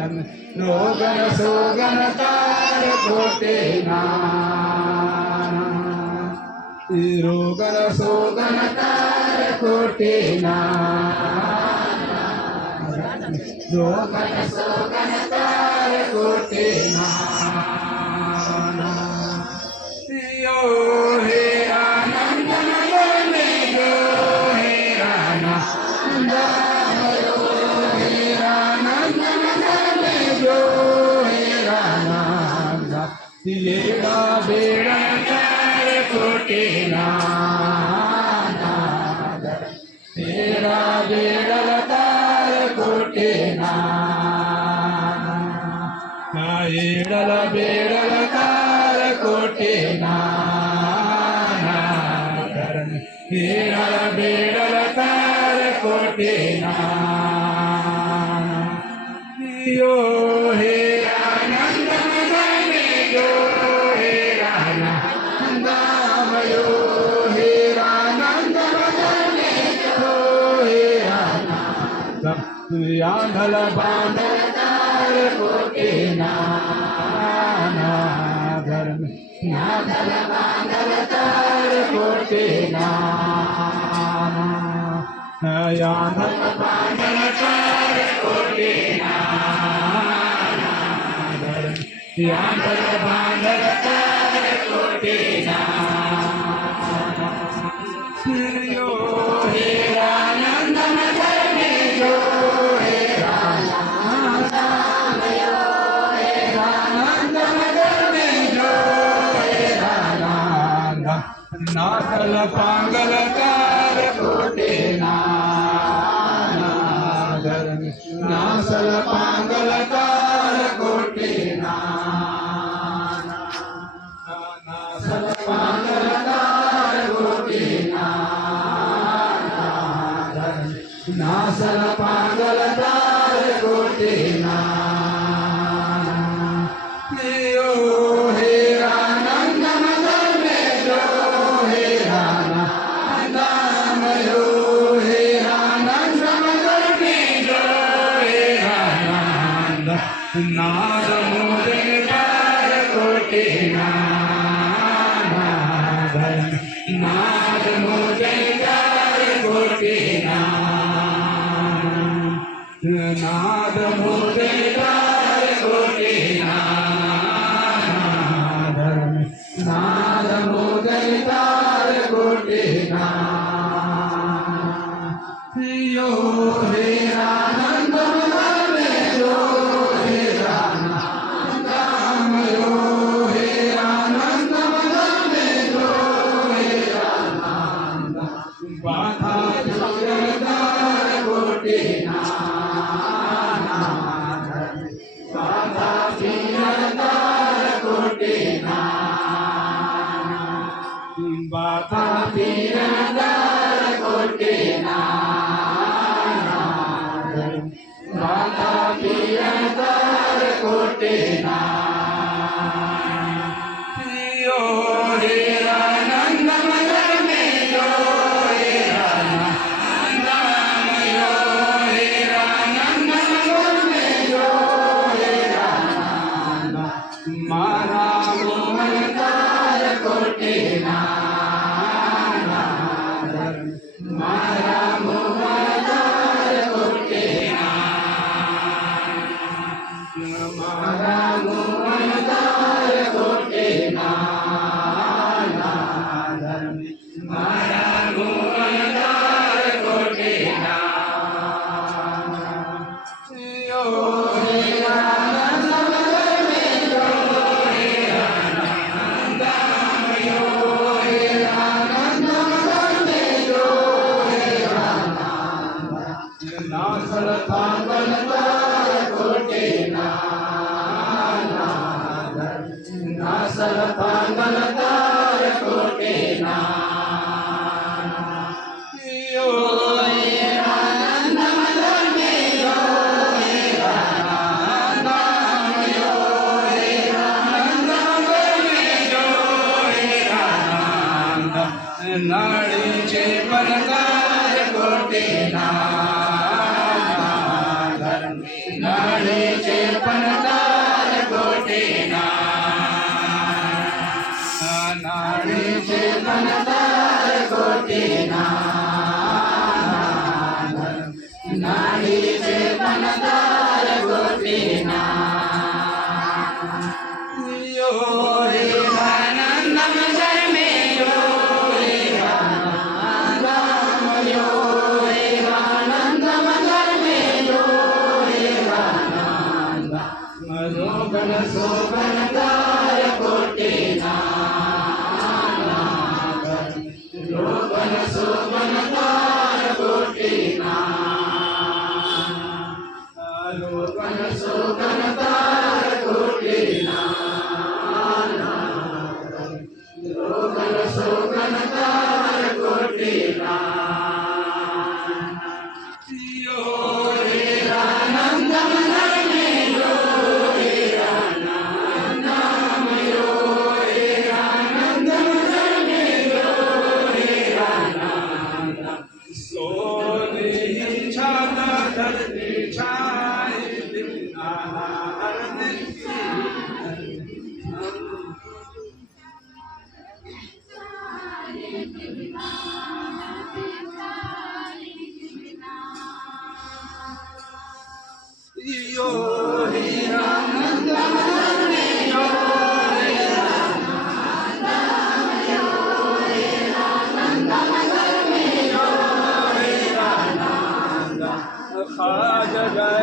धर्म रोगन सोगन तार कोटे नाना रोगन सोगन तार कोटे नाना रोगन सोगन तार कोटे नाना यो हे आनंद में जो हे आनंद तेरा बेड़ा तार कोटे नाना तेरा बेड़ा तार कोटे नाना एड़ल बेड़ल तार कोटे नाना एड़ल बेड़ल तार कोटे नाना यो हे आंधल बांधल तार कोटे नाना धर्म आंधल बांधल तार कोटे नाना आंधल बांधल तार कोटे नाना धर्म आंधल बांधल तार कोटे नाना यो हे आनंद नाथल पांगल तार कोटे नाना धर्म नासल पांगल तार कोटे नाना नासल पांगल तार कोटे नाना धर्म नासल पांगल तार कोटे नाना यो हे आनंद नाद मोदन तार कोटे नाना धर्म नाद मोदन तार कोटे नाना नाद मोदन तार कोटे नाना धर्म नाद मोदन तार कोटे नाना यो हे आनंद बाता पीरदार कोटे नाना बाता पीरदार कोटे नाना यो हे आनंद मदन में जो हे आनंद यो हे आनंद मदन में जो हे आनंद मारा मोहन तार कोटे नाना मारा मोहदार कोटे नाना मारा मोहदार कोटे नाना धर्म मारा मोहदार कोटे नाना यो हे आनंद में जो हे आनंद यो हे आनंद नासल पांगल तार कोटे नाना नासल पांगल तार कोटे नाना यो हे आनंद मदन में जो हे आनंद यो हे आनंद मदन में जो हे आनंद नाड़ी चे बनतार कोटे नाना नाड़ी चे शोभनकार कोटीना लोकन शोभनकार कोटीना लोकन शोभनकार कोटीना लोकन शोभनकार कोटीना यो रे आनंद मंदर में यो रे आनंद यो रे आनंद मंदर में यो रे आनंद सोने छाता धरती छाई आनंद यो रे आनंद मंदर में यो रे आनंद यो रे आनंद मंदर में यो रे आनंद खाज गए